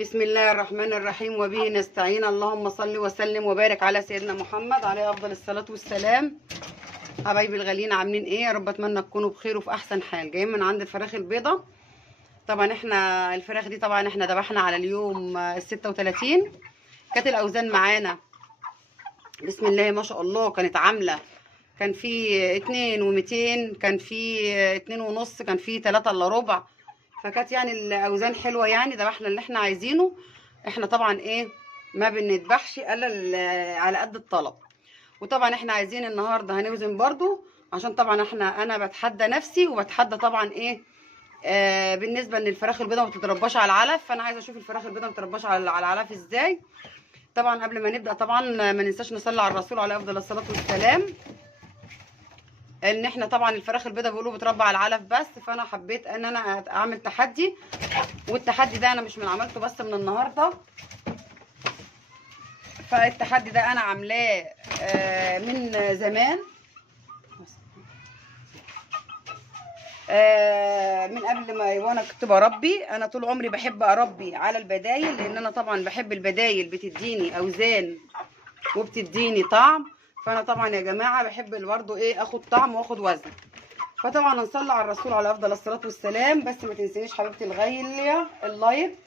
بسم الله الرحمن الرحيم وبه نستعين. اللهم صل وسلم وبارك على سيدنا محمد عليه افضل الصلاه والسلام. حبايبي الغاليين عاملين ايه؟ يا رب اتمنى تكونوا بخير وفي احسن حال. جايين من عند الفراخ البيضاء. طبعا احنا الفراخ دي طبعا احنا ذبحنا على اليوم 36. كانت الاوزان معانا بسم الله ما شاء الله كانت عامله، كان في 2 و200، كان في 2 ونص، كان في 3 الا ربع. فكانت يعني الاوزان حلوه، يعني ذبحنا اللي احنا عايزينه. احنا طبعا ايه ما بنذبحش الا على قد الطلب. وطبعا احنا عايزين النهارده هنوزن برضو، عشان طبعا انا بتحدى نفسي وبتحدى طبعا ايه بالنسبه ان الفراخ البيضاء ما بتترباش على العلف. فانا عايزه اشوف الفراخ البيضاء ما بتترباش على العلف ازاي. طبعا قبل ما نبدا طبعا ما ننساش نصلي على الرسول عليه افضل الصلاه والسلام. ان احنا طبعا الفراخ البيضاء بيقولوا بتربى على العلف بس، فانا حبيت ان انا اعمل تحدي. والتحدي ده انا مش من عملته بس من النهارده، فالتحدي ده انا عاملاه من زمان، من قبل ما وانا كنت بربي. انا طول عمري بحب اربي على البدايل، لان انا طبعا بحب البدايل، بتديني اوزان وبتديني طعم. فانا طبعا يا جماعه بحب برضه ايه اخد طعم واخد وزن. فطبعا نصلي على الرسول على افضل الصلاه والسلام. بس ما تنسينيش حبيبتي الغاليه اللايك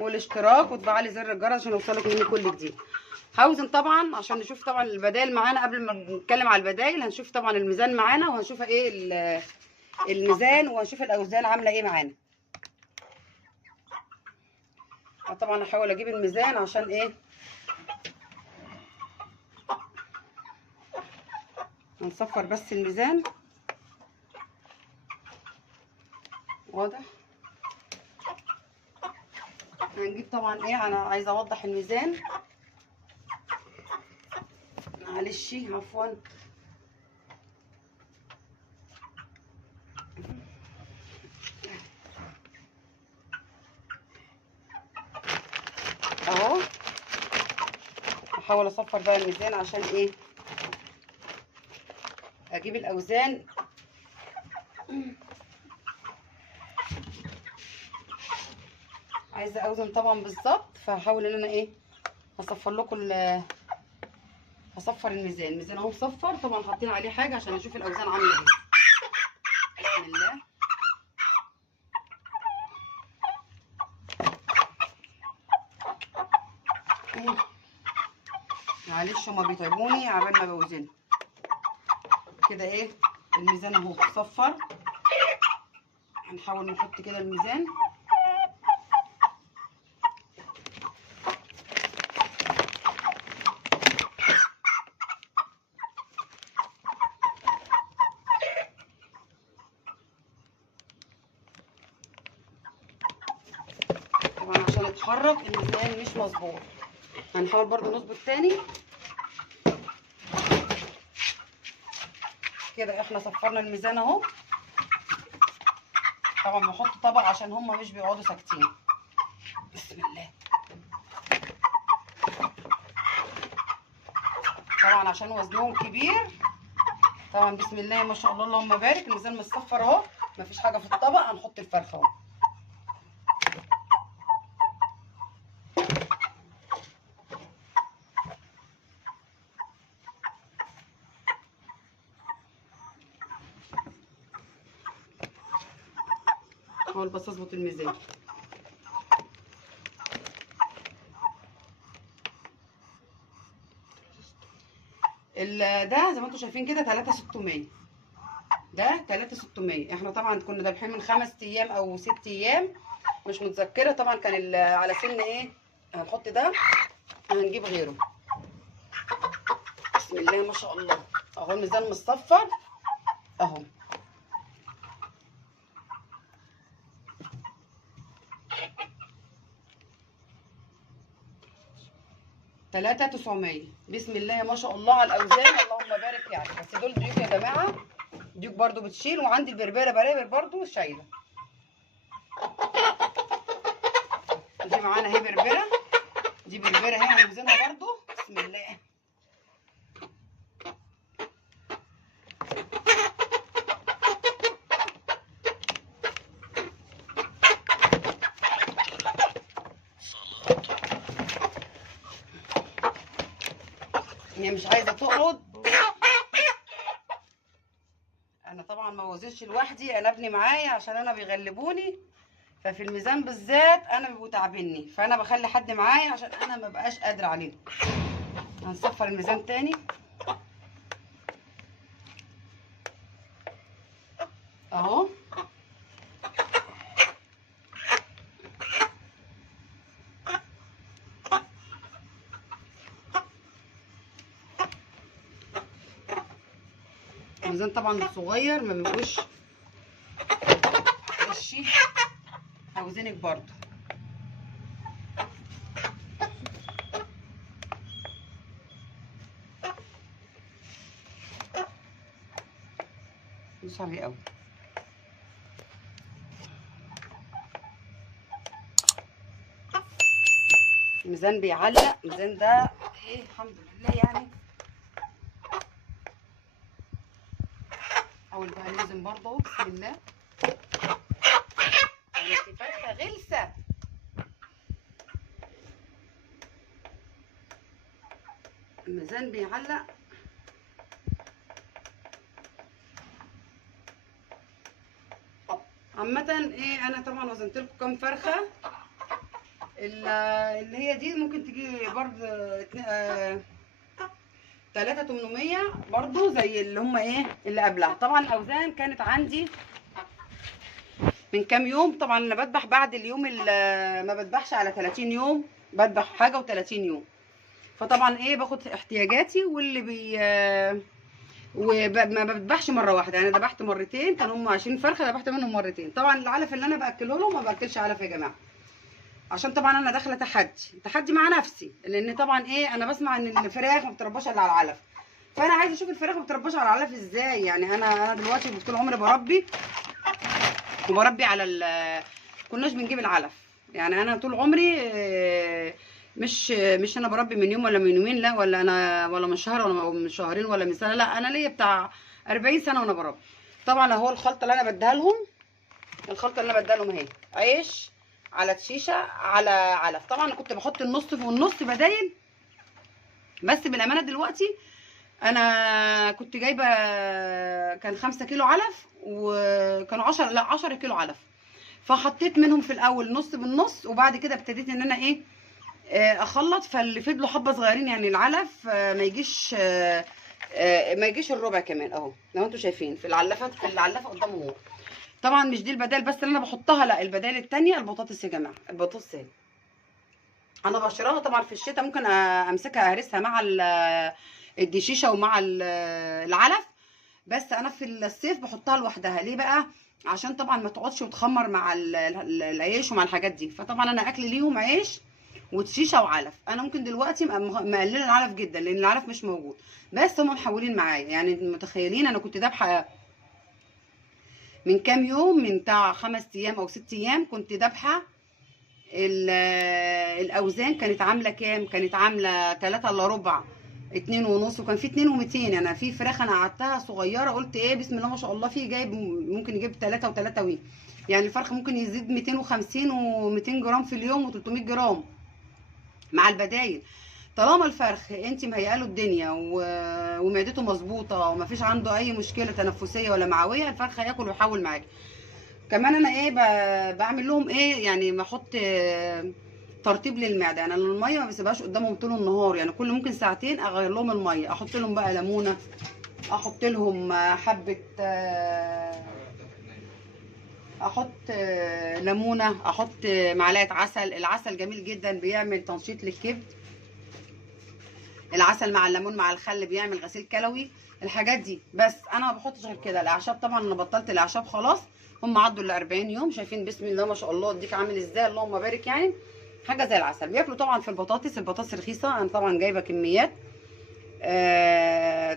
والاشتراك وتفعلي زر الجرس عشان يوصلك مني كل جديد. هوزن طبعا عشان نشوف طبعا البدايل معانا. قبل ما نتكلم على البدايل هنشوف طبعا الميزان معانا، وهنشوف ايه الميزان، وهنشوف الاوزان عامله ايه معانا. طبعا هحاول اجيب الميزان عشان ايه هنصفر بس الميزان واضح. هنجيب طبعا ايه، انا عايزه اوضح الميزان، معلش عفوا. اهو هحاول اصفر بقى الميزان عشان ايه اجيب الاوزان. عايزه اوزن طبعا بالظبط، فهحاول ان انا ايه هصفر لكم هصفر الميزان اهو مصفر. طبعا حاطين عليه حاجه عشان اشوف الاوزان عامله ايه. بسم الله. معلش هما بيتعبوني عبال ما بوزن كده. ايه الميزان اهو صفر. هنحاول نحط كده الميزان. طبعا عشان اتحرك الميزان مش مظبوط. هنحاول برضو نظبط تاني كده. احنا صفرنا الميزان اهو. طبعا بحط طبق عشان هما مش بيقعدوا ساكتين. بسم الله. طبعا عشان وزنهم كبير. طبعا بسم الله ما شاء الله اللهم بارك. الميزان متصفر اهو، مفيش حاجه في الطبق. هنحط الفرخه اهو. احاول بس اظبط الميزان. ده زي ما انتم شايفين كده 3600. ده 3600. احنا طبعا كنا ذابحين من 5 ايام او 6 ايام، مش متذكره. طبعا كان على سن ايه هنحط ده، هنجيب غيره. بسم الله ما شاء الله. اهو الميزان مصفر اهو. 3900. بسم الله ما شاء الله على الاوزان اللهم بارك. يعني بس دول ديوك يا جماعه، ديوك برضو بتشيل. وعندي البربره برابر برضو شايله. دي معانا اهي بربره، دي بربره اهي هنوزنها برضو. بسم الله. هي مش عايزه تقعد. انا طبعا ما وزنش لوحدي، انا ابني معايا عشان انا بيغلبوني، ففي الميزان بالذات انا بيبقوا تعبني، فانا بخلي حد معايا عشان انا ما بقاش قادره عليهم. هنصفر الميزان تاني اهو. الميزان طبعا صغير ما بيبقوش وشي. هوزنك برضو. دوس عليه قوي. الميزان بيعلق، الميزان ده ايه الحمد لله يعني. اول بقى نوزن برضه بسم الله. انت فرخه غلسه. الميزان بيعلق. عامة ايه، انا طبعا وزنت لكم كام فرخه. اللي هي دي ممكن تجي برضه 3800 برضه زي اللي هم ايه اللي قبلها. طبعا الاوزان كانت عندي من كام يوم. طبعا انا بذبح بعد اليوم اللي ما بذبحش على 30 يوم، بذبح حاجه و30 يوم. فطبعا ايه باخد احتياجاتي واللي وما بذبحش مره واحده. انا ذبحت مرتين، كانوا هم 20 فرخه ذبحت منهم مرتين. طبعا العلف اللي انا باكله لهم ما باكلش علف يا جماعه، عشان طبعا انا داخله تحدي مع نفسي، لان طبعا ايه انا بسمع ان الفراخ ما بترباش الا على العلف. فانا عايزه اشوف الفراخ ما بترباش على العلف ازاي. يعني انا دلوقتي طول عمري بربي وبربي على كناش بنجيب العلف. يعني انا طول عمري مش انا بربي من يوم ولا من يومين، لا، ولا انا ولا من شهر ولا من شهرين ولا من سنه، لا، انا ليا بتاع 40 سنه وانا بربي. طبعا اهو الخلطه اللي انا بديها لهم، الخلطه اللي انا بديها لهم اهي عيش على شيشه على علف. طبعا انا كنت بحط النص والنص بدايل، بس بالامانه دلوقتي انا كنت جايبه كان 5 كيلو علف وكانوا 10 كيلو علف، فحطيت منهم في الاول نص بالنص، وبعد كده ابتديت ان انا ايه اخلط. فاللي فضلوا حبه صغيرين يعني العلف ما يجيش الربع كمان اهو، لو انتوا شايفين في العلافه قدام اهو. طبعا مش دي البدائل بس اللي انا بحطها، لا، البدائل التانية البطاطس يا جماعه. البطاطس انا بشراها طبعا في الشتاء، ممكن امسكها اهرسها مع الدشيشه ومع العلف، بس انا في الصيف بحطها لوحدها. ليه بقى؟ عشان طبعا ما تقعدش وتخمر مع العيش ومع الحاجات دي. فطبعا انا اكل ليهم عيش ودشيشه وعلف. انا ممكن دلوقتي مقلله العلف جدا لان العلف مش موجود، بس هم محولين معايا. يعني متخيلين انا كنت ذابحه من كام يوم، من بتاع 5 ايام او 6 ايام، كنت ذابحه الاوزان كانت عامله كام؟ كانت عامله 3 الا ربع، 2 ونص، وكان في 2 و200. انا في فراخ انا قعدتها صغيره قلت ايه بسم الله ما شاء الله، في جايب ممكن يجيب 3 و3 وي، يعني الفرخ ممكن يزيد 250 و200 جرام في اليوم و300 جرام مع البدايل. طالما الفرخ انت مهيئه له الدنيا ومعدته مظبوطه ومفيش عنده اي مشكله تنفسيه ولا معويه، الفرخ هياكل ويحول معاكي. كمان انا ايه بعمل لهم ايه، يعني بحط ترطيب للمعده. يعني الميه ما بسيبهاش قدامهم طول النهار، يعني كل ممكن ساعتين اغير لهم الميه، احط لهم بقى ليمونه، احط لهم حبه احط ليمونه، احط معلقه عسل. العسل جميل جدا بيعمل تنشيط للكبد، العسل مع الليمون مع الخل بيعمل غسيل كلوي، الحاجات دي. بس انا ما بحطش غير كده. الاعشاب طبعا انا بطلت الاعشاب خلاص، هم عدوا ال 40 يوم. شايفين بسم الله ما شاء الله الديك عامل ازاي، اللهم بارك. يعني حاجه زي العسل. بياكلوا طبعا في البطاطس رخيصه، انا طبعا جايبه كميات.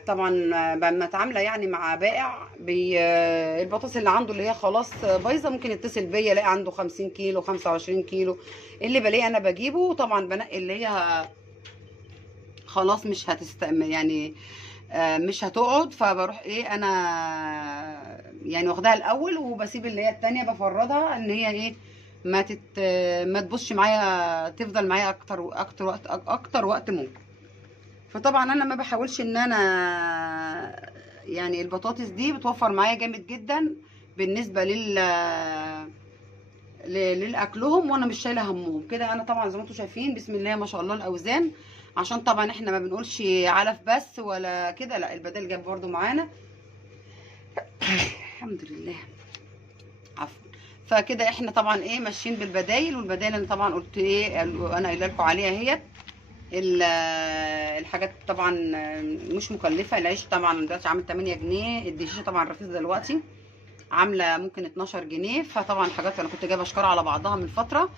طبعا لما اتعامله يعني مع بائع البطاطس اللي عنده اللي هي خلاص بايظه ممكن يتصل بيا الاقي عنده 50 كيلو 25 كيلو، اللي بلاقي انا بجيبه. طبعا بنقي اللي هي خلاص مش هتستعمل يعني مش هتقعد، فبروح ايه انا يعني واخداها الاول، وبسيب اللي هي التانية بفردها ان هي ايه ما تبصش معايا، تفضل معايا اكتر وقت ممكن. فطبعا انا ما بحاولش ان انا يعني البطاطس دي بتوفر معايا جامد جدا بالنسبه للاكلهم، وانا مش شايله همهم كده. انا طبعا زي ما انتم شايفين بسم الله ما شاء الله الاوزان، عشان طبعا احنا ما بنقولش علف بس ولا كده، لا البدال جاب برده معانا. الحمد لله، عفوا. فكده احنا طبعا ايه ماشيين بالبدايل، والبدايل انا طبعا قلت ايه انا قايله لكم عليها اهيت. الحاجات طبعا مش مكلفه. العيش طبعا دلوقتي عامل 8 جنيه، الدشيشه طبعا رخيصه دلوقتي عامله ممكن 12 جنيه. فطبعا الحاجات انا كنت جايبه شكاره على بعضها من فتره،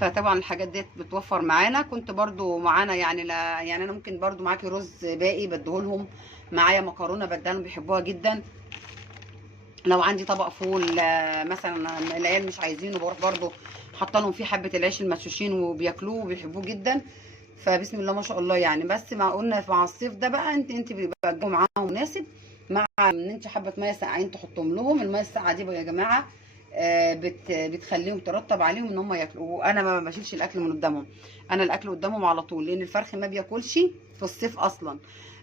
فطبعا الحاجات ديت بتوفر معانا. كنت برضو معانا يعني لا يعني انا ممكن برضو معاكي رز باقي بديهولهم، معايا مكرونه بديهم بيحبوها جدا. لو عندي طبق فول مثلا العيال مش عايزينه، بروح برضو حاطه لهم فيه حبه العيش المدشوشين وبياكلوه وبيحبوه جدا. فبسم الله ما شاء الله يعني. بس ما قلنا مع الصيف ده بقى انت بيبقى الجو معاهم مناسب، مع ان انت حبه ميه ساقعين تحطهم لهم. الميه الساقعه دي بقى يا جماعه بتخليهم ترطب عليهم ان هم ياكلوا. وانا ما بشيلش الاكل من قدامهم، انا الاكل قدامهم على طول، لان الفرخ ما بياكلش في الصيف اصلا.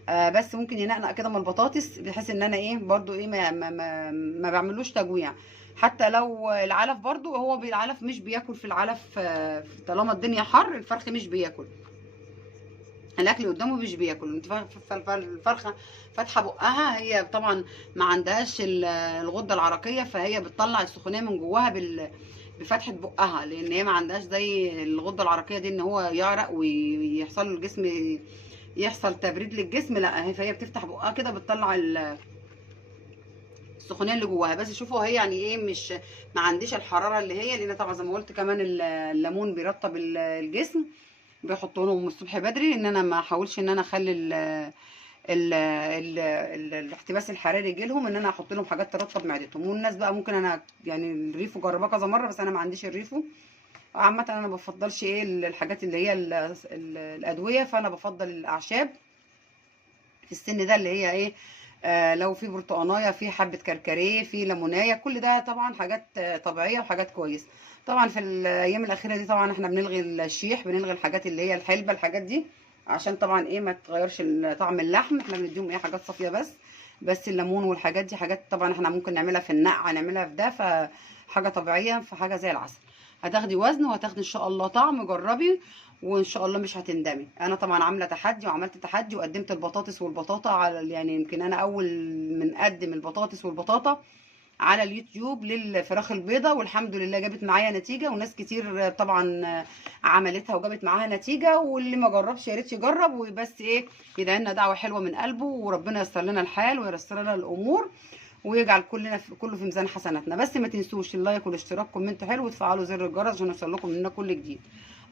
بس ممكن ينقنق كده من البطاطس، بحيث ان انا ايه برضو ايه ما بعملوش تجويع. حتى لو العلف برضو هو العلف مش بياكل في العلف، طالما الدنيا حر الفرخ مش بياكل الاكل قدامه، مش بياكل. انت الفرخه فاتحه بقها، هي طبعا ما عندهاش الغده العرقيه، فهي بتطلع السخونيه من جواها بفتحه بقها، لان هي ما عندهاش زي الغده العرقيه دي ان هو يعرق ويحصل له الجسم يحصل تبريد للجسم. لا فهي بتفتح بقها كده بتطلع السخونيه اللي جواها. بس شوفوا هي يعني ايه مش ما عنديش الحراره اللي هي، لان طبعا زي ما قلت كمان الليمون بيرطب الجسم، بيحطوا لهم الصبح بدري، ان انا ما احاولش ان انا اخلي الاحتباس الحراري يجي لهم، ان انا احط لهم حاجات ترطب معدتهم. والناس بقى ممكن انا يعني الريفو جرباه كذا مره، بس انا ما عنديش الريفو. عامه انا ما بفضلش ايه الحاجات اللي هي الادويه، فانا بفضل الاعشاب في السن ده اللي هي ايه لو في برتقانايه، في حبه كركديه، في ليمونايه، كل ده طبعا حاجات طبيعيه وحاجات كويسه. طبعا في الايام الاخيره دي طبعا احنا بنلغي الشيح، بنلغي الحاجات اللي هي الحلبه الحاجات دي، عشان طبعا ايه ما تغيرش طعم اللحم. احنا بنديهم ايه حاجات صافيه بس الليمون والحاجات دي حاجات طبعا احنا ممكن نعملها في النقع، نعملها في ده، فحاجه طبيعيه، فحاجه زي العسل. هتاخدي وزن وهتاخدي ان شاء الله طعم، جربي وان شاء الله مش هتندمي. انا طبعا عامله تحدي وعملت تحدي وقدمت البطاطس والبطاطا على يعني يمكن انا اول من قدم البطاطس والبطاطا على اليوتيوب للفراخ البيضة، والحمد لله جابت معايا نتيجة، وناس كتير طبعا عملتها وجابت معاها نتيجة. واللي ما جربش يا ريت يجرب، وبس ايه يدعي لنا دعوة حلوة من قلبه، وربنا ييسر لنا الحال وييسر لنا الامور، ويجعل كله في ميزان حسناتنا. بس ما تنسوش اللايك والاشتراك، كومنت حلو، وتفعلوا زر الجرس عشان يوصل لكم مننا كل جديد.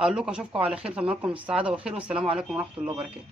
اقول لكم اشوفكم على خير، اتمنى لكم السعاده والخير، والسلام عليكم ورحمه الله وبركاته.